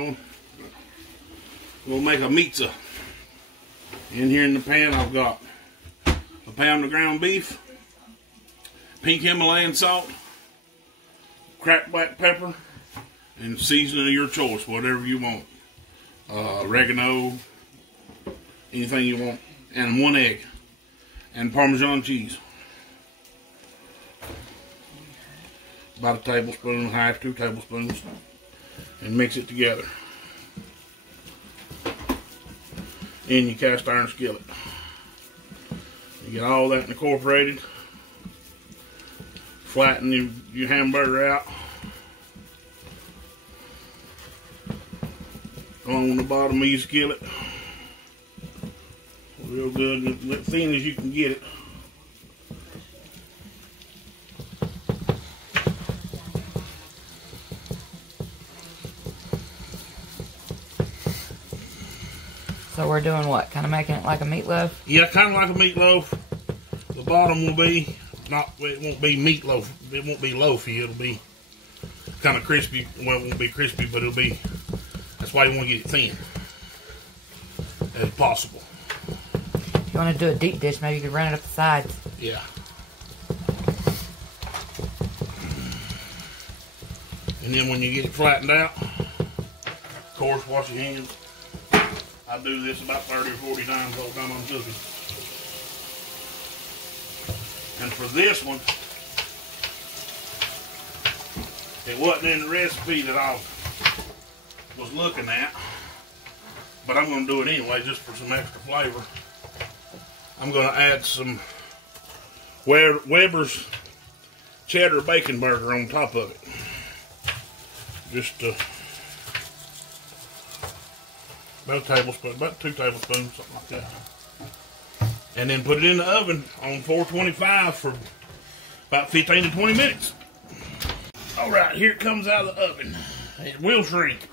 We'll make a meatizza. In here in the pan, I've got a pound of ground beef, pink Himalayan salt, cracked black pepper, and seasoning of your choice, whatever you want. Oregano, anything you want, and 1 egg, and Parmesan cheese. About a tablespoon and a half, 2 tablespoons, and mix it together in your cast iron skillet. You get all that incorporated. Flatten your hamburger out on the bottom of your skillet, real good, as thin as you can get it. So we're doing what? Kind of making it like a meatloaf? Yeah, kind of like a meatloaf. The bottom will be it won't be meatloaf. It won't be loafy. It'll be kind of crispy. Well, it won't be crispy, but it'll be. That's why you want to get it thin as possible. If you want to do a deep dish, maybe you could run it up the sides. Yeah. And then when you get it flattened out, of course, wash your hands. I do this about 30 or 40 times all the time I'm cooking. And for this one, it wasn't in the recipe that I was looking at, but I'm going to do it anyway just for some extra flavor. I'm going to add some Weber's cheddar bacon burger on top of it. Just about a tablespoon, about 2 tablespoons, something like that. And then put it in the oven on 425 for about 15 to 20 minutes. Alright, here it comes out of the oven. It will shrink.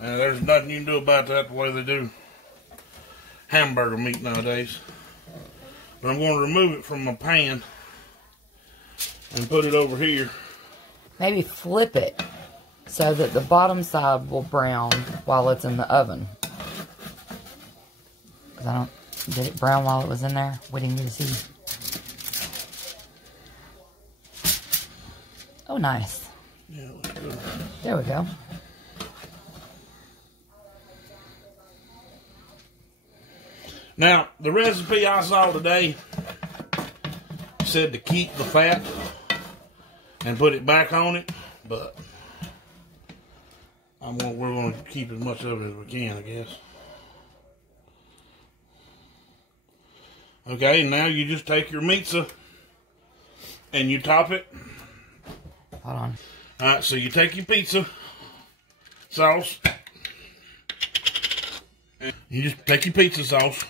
There's nothing you can do about that the way they do hamburger meat nowadays. But I'm going to remove it from my pan and put it over here. Maybe flip it so that the bottom side will brown while it's in the oven. Because did it brown while it was in there? We didn't get to see. Oh, nice. Yeah, that's good. There we go. Now, the recipe I saw today said to keep the fat and put it back on it, but we're going to keep as much of it as we can, I guess. Okay, now you just take your meatizza and you top it. Hold on. Alright, so you take your pizza sauce. And you just take your pizza sauce.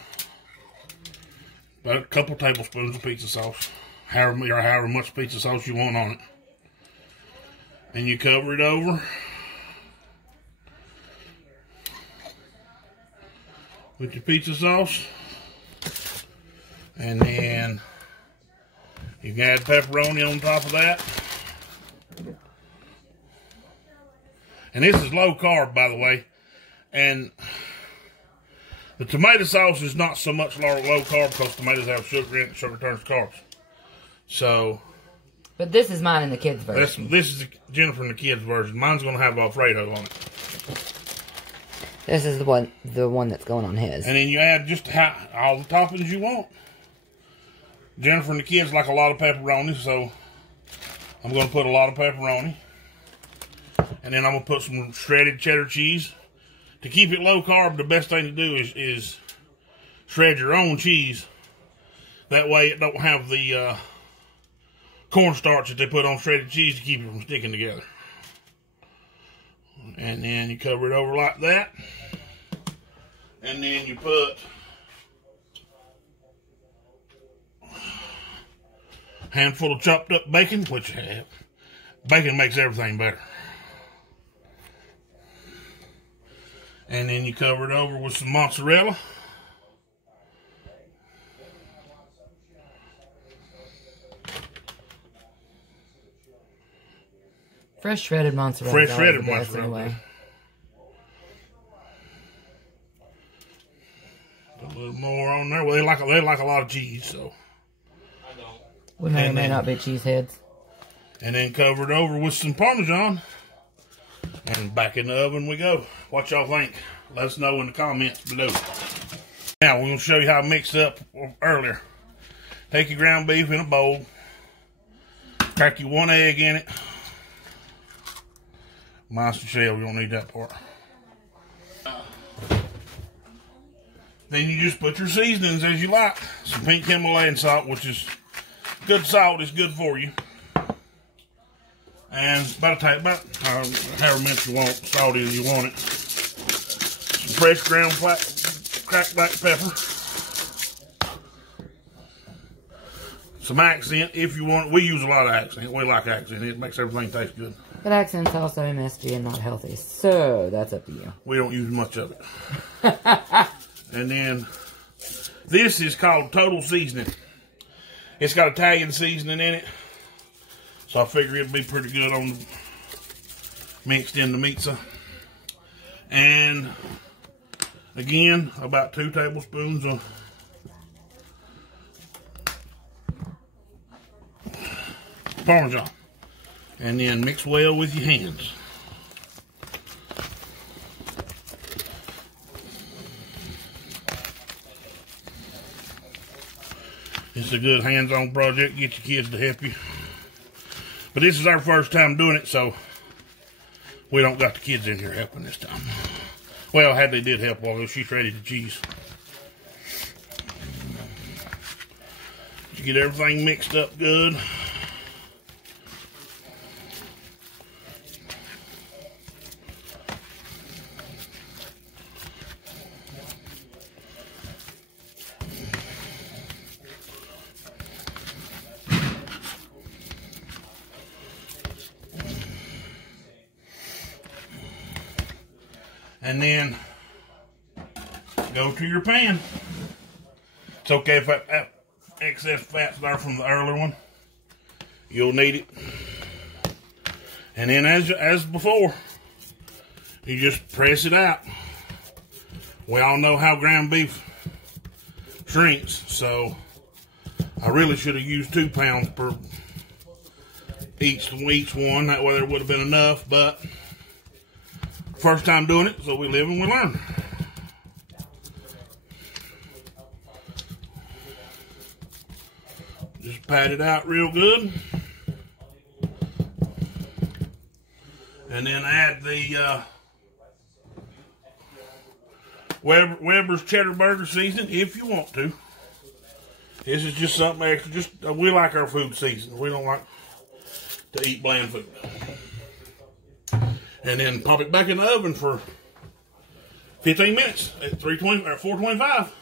About a couple tablespoons of pizza sauce. However much pizza sauce you want on it. And you cover it over with your pizza sauce. And then you can add pepperoni on top of that. And this is low carb, by the way. And the tomato sauce is not so much low carb because tomatoes have sugar in it, sugar turns to carbs. So. But this is mine in the kids' version. This is Jennifer in the kids' version. Mine's going to have Alfredo on it. This is the one that's going on his. And then you add just all the toppings you want. Jennifer and the kids like a lot of pepperoni, so I'm going to put a lot of pepperoni. And then I'm going to put some shredded cheddar cheese. To keep it low carb, the best thing to do is shred your own cheese. That way it don't have the cornstarch that they put on shredded cheese to keep it from sticking together. And then you cover it over like that. And then you put a handful of chopped up bacon, which bacon makes everything better. And then you cover it over with some mozzarella. Fresh shredded mozzarella. Fresh shredded mozzarella. Anyway. little more on there. Well, they like a lot of cheese, so. We may or may not be cheeseheads. And then cover it over with some Parmesan. And back in the oven we go. What y'all think? Let us know in the comments below. Now, we're going to show you how I mixed up earlier. Take your ground beef in a bowl. Crack your 1 egg in it. Minus the shell, we don't need that part. Then you just put your seasonings as you like. Some pink Himalayan salt, which is good salt, is good for you. And about however much you want, salty as you want it. Some fresh ground cracked black pepper. Some accent if you want. We use a lot of accent. We like accent. It makes everything taste good. But accent's also MSG and not healthy, so that's up to you. We don't use much of it. And then this is called Total Seasoning. It's got Italian seasoning in it, so I figure it'd be pretty good on mixed in the Meatizza. And again, about 2 tablespoons of Parmesan. And then mix well with your hands. It's a good hands-on project. Get your kids to help you. But this is our first time doing it, so we don't got the kids in here helping this time. Well, had they did help, although she's ready to cheese. You get everything mixed up good. And then go to your pan. It's okay if that excess fat's there from the earlier one. You'll need it. And then as before, you just press it out. We all know how ground beef shrinks, so I really should have used 2 pounds per each one. That way there would have been enough, but first time doing it, so we live and we learn. Just pat it out real good. And then add the Weber's Cheddar Burger seasoning if you want to. This is just something extra. We like our food seasoned. We don't like to eat bland food. And then pop it back in the oven for 15 minutes at 425.